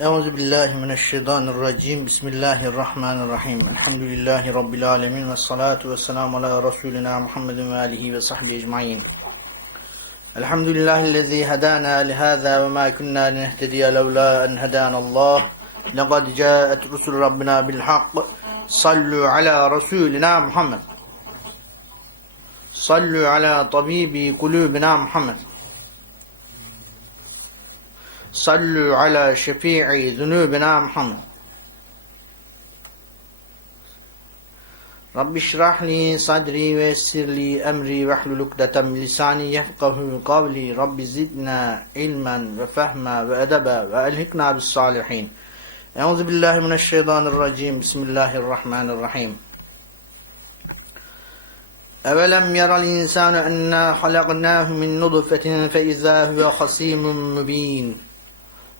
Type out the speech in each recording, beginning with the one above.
أعوذ بالله من الشيطان الرجيم. بسم الله الرحمن الرحيم. الحمد لله رب العالمين والصلاة والسلام على رسولنا محمد وآله وصحبه أجمعين. الحمد لله الذي هدانا لهذا وما كنا لنهتدي لولا أن هدانا الله. لقد جاءت رسل ربنا بالحق. صلوا على رسولنا محمد. صلوا على طبيب قلوبنا محمد. صلوا على شفيع ذنوبنا محمد. رب اشرح لي صدري ويسر لي أمري واحلل عقدة من لساني يفقه قولي. رب زدنا علما وفهما وأدبا وألهقنا بالصالحين. أعوذ بالله من الشيطان الرجيم. بسم الله الرحمن الرحيم. أولم ير الإنسان أنا خلقناه من نطفة فإذا هو خصيم مبين.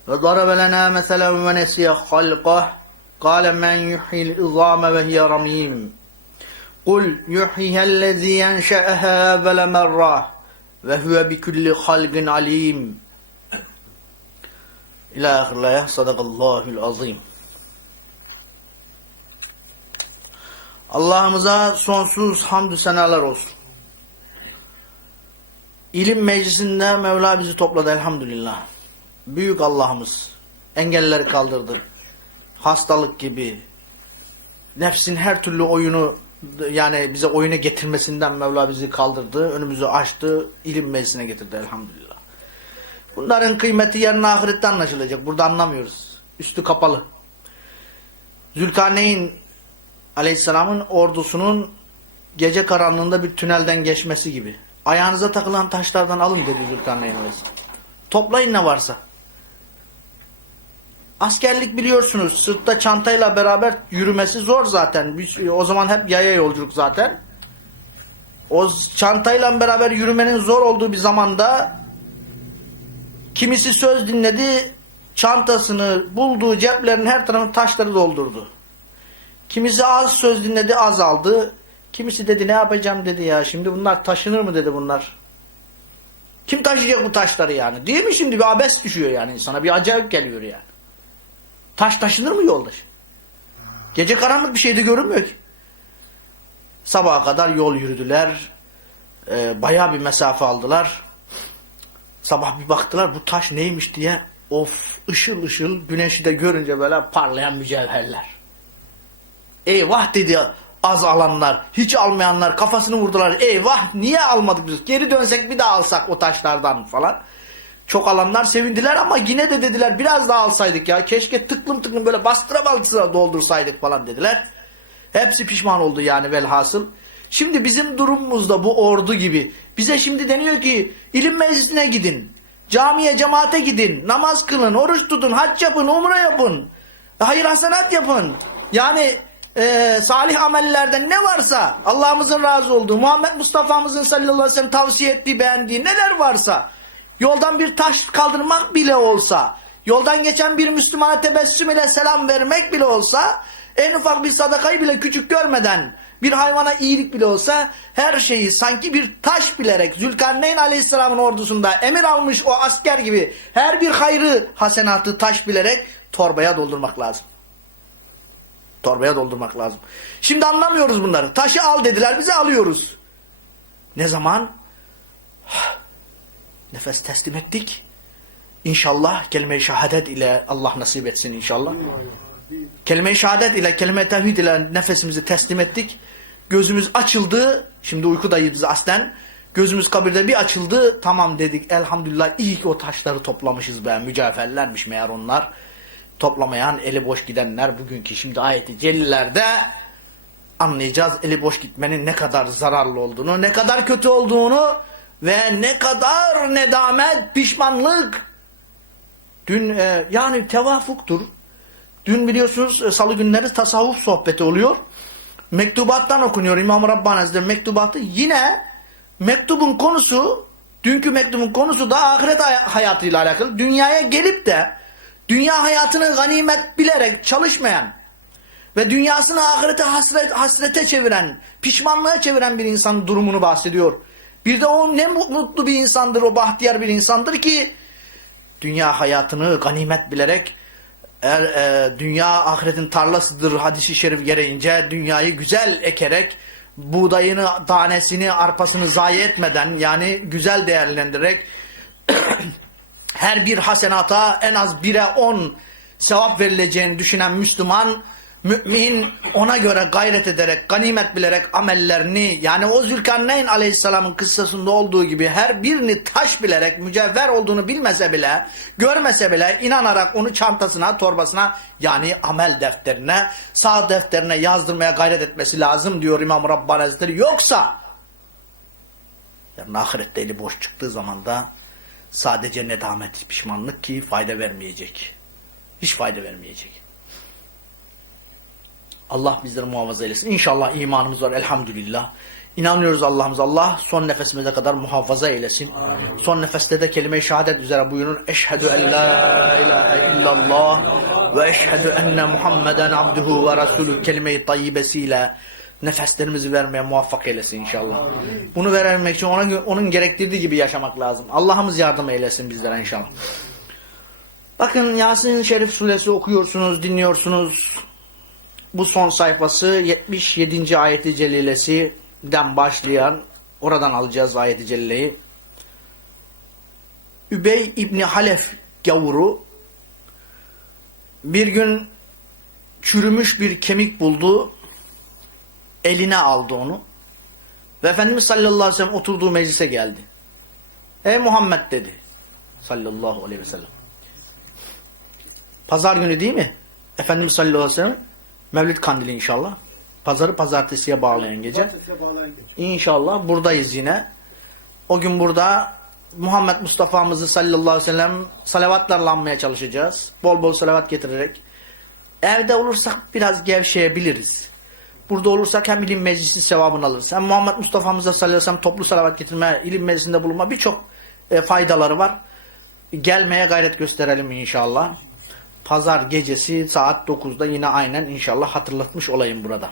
وضرب لنا مثلا ونسي خلقه قال من يحيي العظام وهي رميم قل يحييها الذي أنشأها أول مرة وهو بكل خلق عليم إلى آخر الآية صدق الله العظيم Allah'ımıza sonsuz hamdü senalar olsun. İlim meclisinde Mevla bizi topladı elhamdülillah. Büyük Allah'ımız engelleri kaldırdı. Hastalık gibi nefsin her türlü oyunu yani bize oyuna getirmesinden Mevla bizi kaldırdı. Önümüzü açtı. ilim meclisine getirdi elhamdülillah. Bunların kıymeti yarın ahirette anlaşılacak. Burada anlamıyoruz. Üstü kapalı. Zülkarneyn Aleyhisselam'ın ordusunun gece karanlığında bir tünelden geçmesi gibi. Ayağınıza takılan taşlardan alın dedi Zülkarneyn Aleyhisselam. Toplayın ne varsa. Askerlik biliyorsunuz sırtta çantayla beraber yürümesi zor zaten. Biz- O zaman hep yaya yolculuk zaten. O çantayla beraber yürümenin zor olduğu bir zamanda kimisi söz dinledi, çantasını bulduğu ceplerin her tarafını taşları doldurdu. Kimisi az söz dinledi, az aldı. Kimisi dedi ne yapacağım dedi ya. Şimdi bunlar taşınır mı dedi bunlar. Kim taşıyacak bu taşları yani? Değil mi şimdi bir abes düşüyor yani insana. Bir acayip geliyor yani. Taş taşınır mı yoldaş? Gece karanlık bir şey de görünmüyor ki. Sabaha kadar yol yürüdüler. Ee, bayağı bir mesafe aldılar. Sabah bir baktılar bu taş neymiş diye. Of ışıl ışıl güneşi de görünce böyle parlayan mücevherler. Eyvah dedi az alanlar, hiç almayanlar kafasını vurdular. Eyvah niye almadık biz? Geri dönsek bir daha alsak o taşlardan falan. Çok alanlar sevindiler ama yine de dediler biraz daha alsaydık ya. Keşke tıklım tıklım böyle bastıra bastıra doldursaydık falan dediler. Hepsi pişman oldu yani velhasıl. Şimdi bizim durumumuzda bu ordu gibi. Bize şimdi deniyor ki ilim meclisine gidin. Camiye cemaate gidin. Namaz kılın, oruç tutun, hac yapın, umre yapın. Hayır hasenat yapın. Yani e, salih amellerden ne varsa Allah'ımızın razı olduğu, Muhammed Mustafa'mızın sallallahu aleyhi ve sellem tavsiye ettiği, beğendiği neler varsa yoldan bir taş kaldırmak bile olsa, yoldan geçen bir Müslümana tebessüm ile selam vermek bile olsa, en ufak bir sadakayı bile küçük görmeden, bir hayvana iyilik bile olsa, her şeyi sanki bir taş bilerek, Zülkarneyn aleyhisselamın ordusunda emir almış o asker gibi, her bir hayrı, hasenatı taş bilerek torbaya doldurmak lazım. Torbaya doldurmak lazım. Şimdi anlamıyoruz bunları. Taşı al dediler bize alıyoruz. Ne zaman? Nefes teslim ettik. İnşallah kelime-i şehadet ile Allah nasip etsin inşallah. Kelime-i şehadet ile kelime-i tevhid ile nefesimizi teslim ettik. Gözümüz açıldı. Şimdi uykudayız aslen. Gözümüz kabirde bir açıldı. Tamam dedik. Elhamdülillah iyi ki o taşları toplamışız be. Mücevherlermiş meğer onlar. Toplamayan eli boş gidenler bugünkü şimdi ayeti celillerde anlayacağız eli boş gitmenin ne kadar zararlı olduğunu, ne kadar kötü olduğunu ve ne kadar nedamet, pişmanlık. Dün e, yani tevafuktur. Dün biliyorsunuz e, salı günleri tasavvuf sohbeti oluyor. Mektubattan okunuyor İmam Rabbani Hazretleri mektubatı. Yine mektubun konusu, dünkü mektubun konusu da ahiret hay- hayatıyla alakalı. Dünyaya gelip de dünya hayatını ganimet bilerek çalışmayan ve dünyasını ahirete hasret, hasrete çeviren, pişmanlığa çeviren bir insanın durumunu bahsediyor. Bir de o ne mutlu bir insandır, o bahtiyar bir insandır ki dünya hayatını ganimet bilerek eğer e, dünya ahiretin tarlasıdır hadisi şerif gereğince dünyayı güzel ekerek buğdayını, tanesini, arpasını zayi etmeden yani güzel değerlendirerek her bir hasenata en az bire on sevap verileceğini düşünen Müslüman, mümin ona göre gayret ederek, ganimet bilerek amellerini yani o Zülkarneyn aleyhisselamın kıssasında olduğu gibi her birini taş bilerek mücevher olduğunu bilmese bile, görmese bile inanarak onu çantasına, torbasına yani amel defterine, sağ defterine yazdırmaya gayret etmesi lazım diyor İmam Rabbani Hazretleri. Yoksa yarın ahirette eli boş çıktığı zaman da sadece nedamet, pişmanlık ki fayda vermeyecek. Hiç fayda vermeyecek. Allah bizleri muhafaza eylesin. İnşallah imanımız var elhamdülillah. İnanıyoruz Allah'ımız. Allah son nefesimize kadar muhafaza eylesin. Son nefeste de kelime-i şehadet üzere buyurun. Eşhedü en la ilahe illallah ve eşhedü enne Muhammeden abduhu ve resulü kelime-i tayyibesiyle nefeslerimizi vermeye muvaffak eylesin inşallah. Bunu verebilmek için ona, onun gerektirdiği gibi yaşamak lazım. Allah'ımız yardım eylesin bizlere inşallah. Bakın Yasin Şerif suresi okuyorsunuz, dinliyorsunuz. Bu son sayfası 77. ayeti celilesinden başlayan oradan alacağız ayeti celileyi. Übey İbni Halef gavuru bir gün çürümüş bir kemik buldu. Eline aldı onu. Ve Efendimiz sallallahu aleyhi ve sellem oturduğu meclise geldi. Ey Muhammed dedi. Sallallahu aleyhi ve sellem. Pazar günü değil mi? Efendimiz sallallahu aleyhi ve sellem Mevlid kandili inşallah. Pazarı pazartesiye bağlayan gece. İnşallah buradayız yine. O gün burada Muhammed Mustafa'mızı sallallahu aleyhi ve sellem salavatlarla anmaya çalışacağız. Bol bol salavat getirerek. Evde olursak biraz gevşeyebiliriz. Burada olursak hem ilim meclisi sevabını alırız. Hem Muhammed Mustafa'mıza sallallahu aleyhi ve sellem toplu salavat getirme, ilim meclisinde bulunma birçok e, faydaları var. Gelmeye gayret gösterelim inşallah. Pazar gecesi saat 9'da yine aynen inşallah hatırlatmış olayım burada.